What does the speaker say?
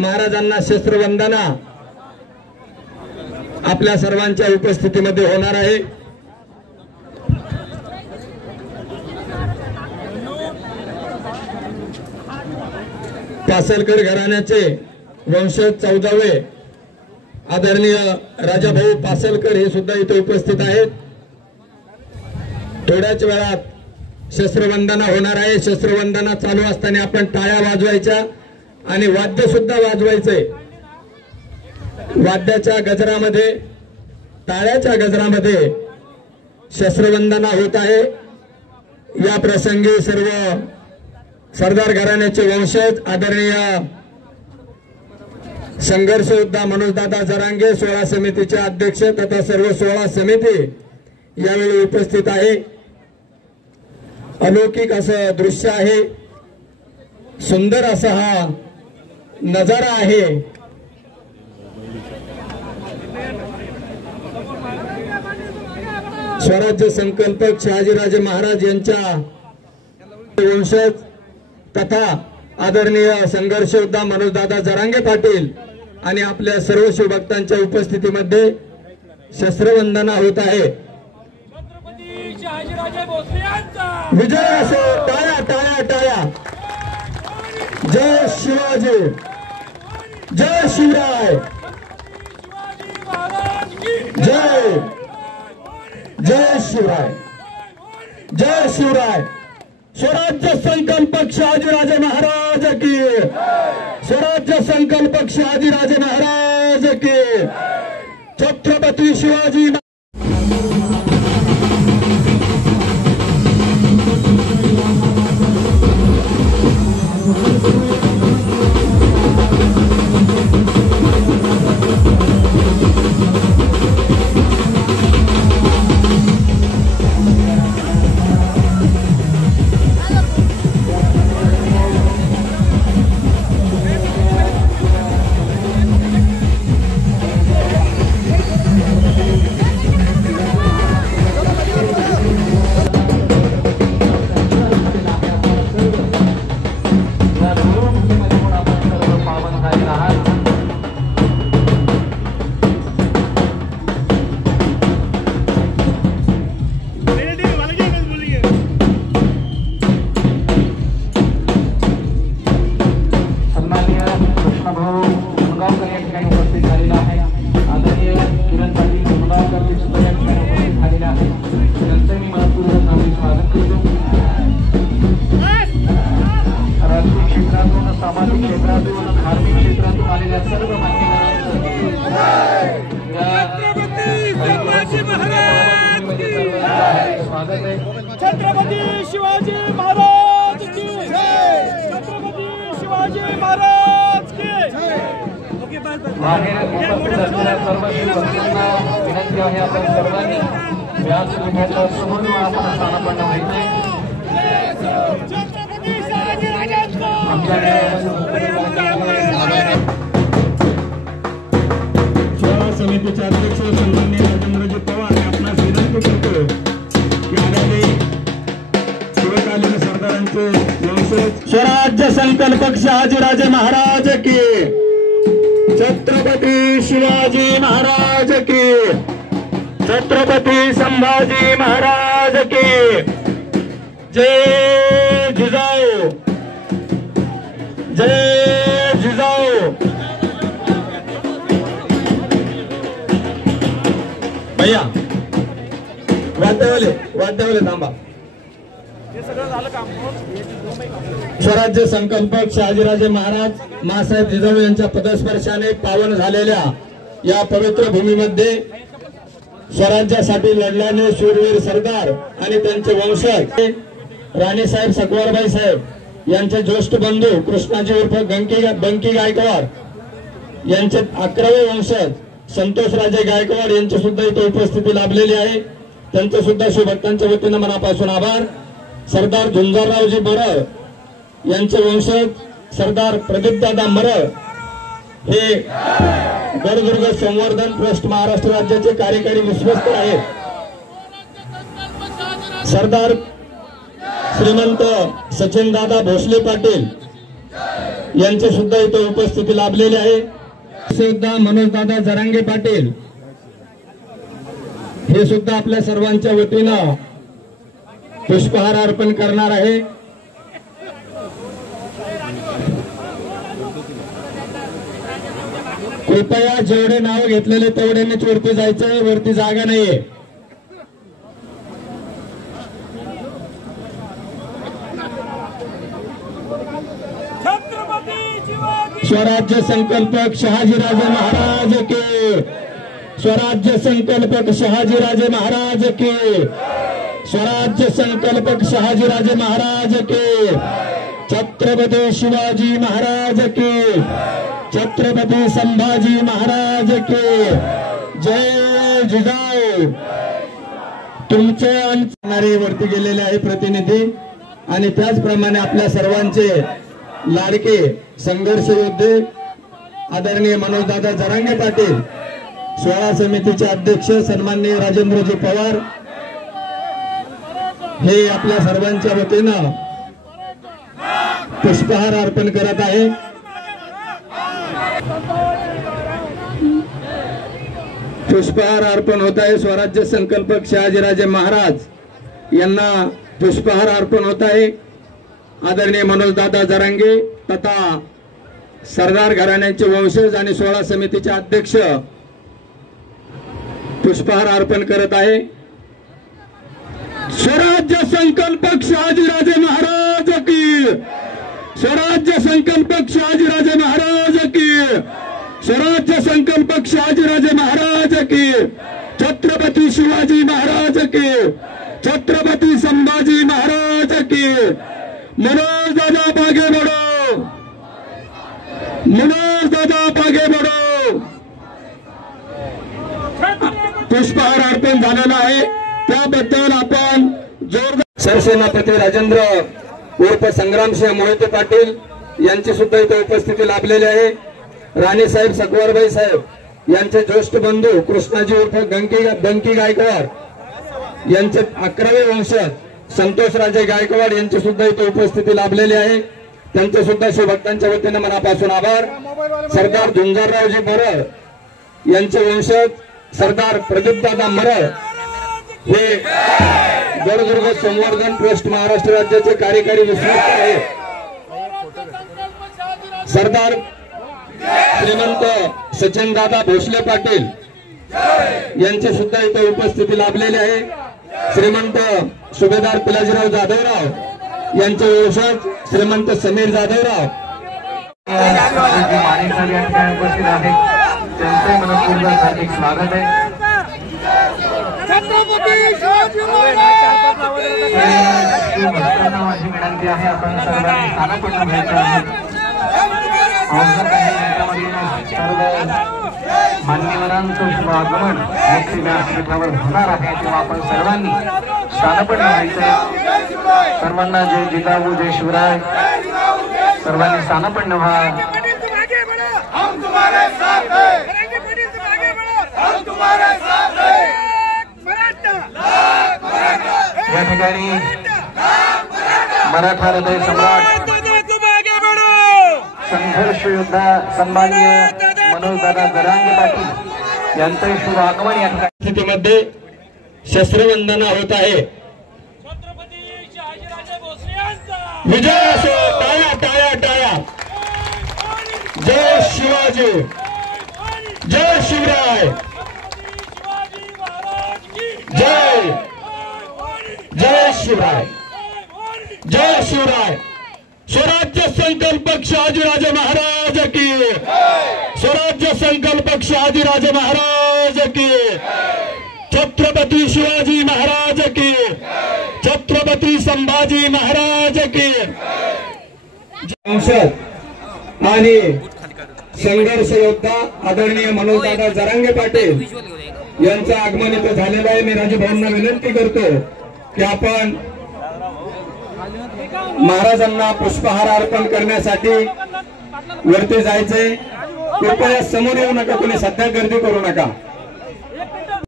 महाराजांना शस्त्रवंदना आपल्या सर्वांच्या उपस्थितीमध्ये होणार आहे। पासलकर घराण्याचे वंशज 14वे आदरणीय राजाभाऊ पासलकर हे सुद्धा इथे उपस्थित आहेत। थोड्याच वेळात शस्त्रवंदना होणार आहे। शस्त्रवंदना चालू असताना आपण टाळ्या वाजवायच्या आणि वाद्य सुद्धा वाजवायचे। वाद्याच्या गजरामध्ये टाळ्याच्या गजरामध्ये शस्त्रवंदना होत आहे। या प्रसंगी सर्व सरदार घराण्याचे वंशज आदरणीय संघर्ष योद्धा मनोजदादा जरांगे 16 समितीचे अध्यक्ष तथा सर्व 16 समिती यावेळी उपस्थित आहे। अलौकिक असं दृश्य आहे, सुंदर असा हा नजारा आहे। स्वराज्य संकल्पक शहाजीराजे महाराज यांच्या वंशज तथा आदरणीय संघर्ष योद्धा मनोजदादा जरांगे पाटील आणि आपल्या सर्व शिवभक्तांच्या उपस्थितीमध्ये शस्त्रवंदना होत आहे। विजय असो, टाळ्या टाळ्या टाळ्या। जय शिवाजी, जय शिवराय, जय जय शिवराय, जय शिवराय। स्वराज्य संकल्पक शहाजीराजे महाराज की, स्वराज्य संकल्पक शहाजीराजे महाराज की, छत्रपती शिवाजी। छत्रपती शिवाजी महाराज की जय, छत्रपती शिवाजी महाराज की जय। विनंती आहे आपण सर्वांनी व्यासपीठाच्या समोर आपण स्थानापन्न व्हायचे। छत्रपती शिवाजीराजांचा शाळा समितीचे अध्यक्ष सन्माननीय राजेंद्रजी पवार आपणास विनंती करतो की आगामी शिवकालीन सरदारांचे वंशज स्वराज्य संकल्पक शहाजीराजे महाराज की, छत्रपती शिवाजी महाराज की, छत्रपती संभाजी महाराज की, जय जिजाऊ, जय जिजाऊ। भैया वाद्यावले थांबा। स्वराज्य संकल्पक शहाजीराजे महाराज मासाहेब जिजाऊ यांच्या पदस्पर्शाने पावन झालेल्या या पवित्र भूमीमध्ये स्वराज्यासाठी लढल्याने शूरवीर सरदार आणि त्यांचे वंशज राणीसाहेब सकवारबाई साहेब यांचे ज्येष्ठ बंधू कृष्णाजी उर्फ बंकी गायकवाड यांचे 11वे वंशज संतोषराजे गायकवाड यांची सुद्धा इथे उपस्थिती लाभलेली आहे। त्यांचे सुद्धा शिवभक्तांच्या वतीने मनापासून आभार। सरदार झुंजाररावजी मरळ यांचे वंशज सरदार प्रदीपदादा मरळ हे गडदुर्ग संवर्धन ट्रस्ट महाराष्ट्र राज्याचे कार्यकारी विश्वस्त आहेत। सरदार श्रीमंत सचिनदादा भोसले पाटील यांचे सुद्धा इथे उपस्थिती लाभलेली आहे। सुद्धा मनोजदादा जरांगे पाटील हे सुद्धा आपल्या सर्वांच्या वतीनं पुष्पहार अर्पण करणार आहे। कृपया जेवढे नाव घेतलेले तेवढ्यांनीच वरती जायचंय, वरती जागा नाहीये। स्वराज्य संकल्पक शहाजीराजे महाराज के, स्वराज्य संकल्पक शहाजीराजे महाराज के, स्वराज्य संकल्पक शहाजीराजे महाराज के, छत्रपती शिवाजी महाराज के, छत्रपती संभाजी महाराज के, जय जिजाऊ। तुमचे आणणारे वरती गेलेले आहे प्रतिनिधी आणि त्याचप्रमाणे आपल्या सर्वांचे लाडके संघर्ष योद्धे आदरणीय मनोजदादा जरांगे पाटील, सोहळा समितीचे अध्यक्ष सन्माननीय राजेंद्रजी पवार हे आपल्या सर्वांच्या वतीनं पुष्पहार अर्पण करत आहे। पुष्पहार अर्पण होत आहे। स्वराज्य संकल्पक शहाजीराजे महाराज यांना पुष्पहार अर्पण होत आहे। आदरणीय मनोजदादा जरांगे तथा सरदार घराण्याचे वंशज आणि सोहळा समितीचे अध्यक्ष पुष्पहार अर्पण करत आहे। स्वराज्य संकल्पक शहाजीराजे महाराज की, स्वराज्य संकल्पक शहाजीराजे महाराज की, स्वराज्य संकल्पक शहाजीराजे महाराज की, छत्रपती शिवाजी महाराज की, छत्रपती संभाजी महाराज की। मनोज दादा आगे बढ़ो, मनोज दादा आगे बढ़ो। पुष्पहार अर्पण झालेला आहे, त्याबद्दल आपण जोरदार सरसेनापती राजेंद्र उर्फ संग्रामसिंह मोहिते पाटील यांची सुद्धा इथे उपस्थिती लाभलेली आहे। राणीसाहेब सकवारबाई साहेब यांचे ज्येष्ठ बंधू कृष्णाजी उर्फ गंकी गायकवाड यांचे 11वे वंशज संतोषराजे गायकवाड यांची सुद्धा इथे उपस्थिती लाभलेली आहे। त्यांचे सुद्धा शिवभक्तांच्या वतीने मनापासून आभार। सरदार झुंजाररावजी मरळ यांचे वंशज सरदार प्रदीपदादा मरळ हे गडदुर्ग संवर्धन ट्रस्ट महाराष्ट्र राज्याचे कार्यकारी विश्वस्त आहे। सरदार श्रीमंत सचिनदादा भोसले पाटील यांची सुद्धा इथे उपस्थिती लाभलेली आहे। श्रीमंत सुभेदार पिलाजीराव जाधवराव यांचे वंशज श्रीमंत समीर जाधवराव उपस्थित आहेत, त्यांचे मनपूर्वक हार्दिक स्वागत आहे। माझी विनंती आहे, आपण सर्वांनी स्थानापन्न व्हायचं आहे। सर्व मान्यवरांचं शुभ आगमन मुख्य व्यासपीठावर होणार आहे, तेव्हा आपण सर्वांनी स्थानापन्न व्हायचंय। सर्वांना जय जिजाऊ जय शिवराय, सर्वांनी स्थानापन्न व्हा। या ठिकाणी मराठा हृदय सम्राट संघर्ष योद्धा सन्माननीय मनोजदादा जरांगे पाटील यांचे शुभ आगमन या स्थितीमध्ये शस्त्रवंदना होत आहे। विजय असो, टाळ्या टाळ्या टाळ्या। जय शिवाजी, जय शिवराय, जय जय शिवराय, जय शिवराय। स्वराज्य संकल्पक शहाजीराजे महाराज की, स्वराज्य संकल्पक शहाजीराजे महाराज की, छत्रपती शिवाजी महाराज की, छत्रपती संभाजी महाराज की। आणि संघर्ष योद्धा आदरणीय मनोजदादा जरांगे पाटील यांचं आगमन इथे झालेलं आहे। मी राजूभाऊंना विनंती करतो की आपण महाराजांना पुष्पहार अर्पण करण्यासाठी वरती जायचंय। कृपया समोर येऊ नका, कोणी सध्या गर्दी करू नका।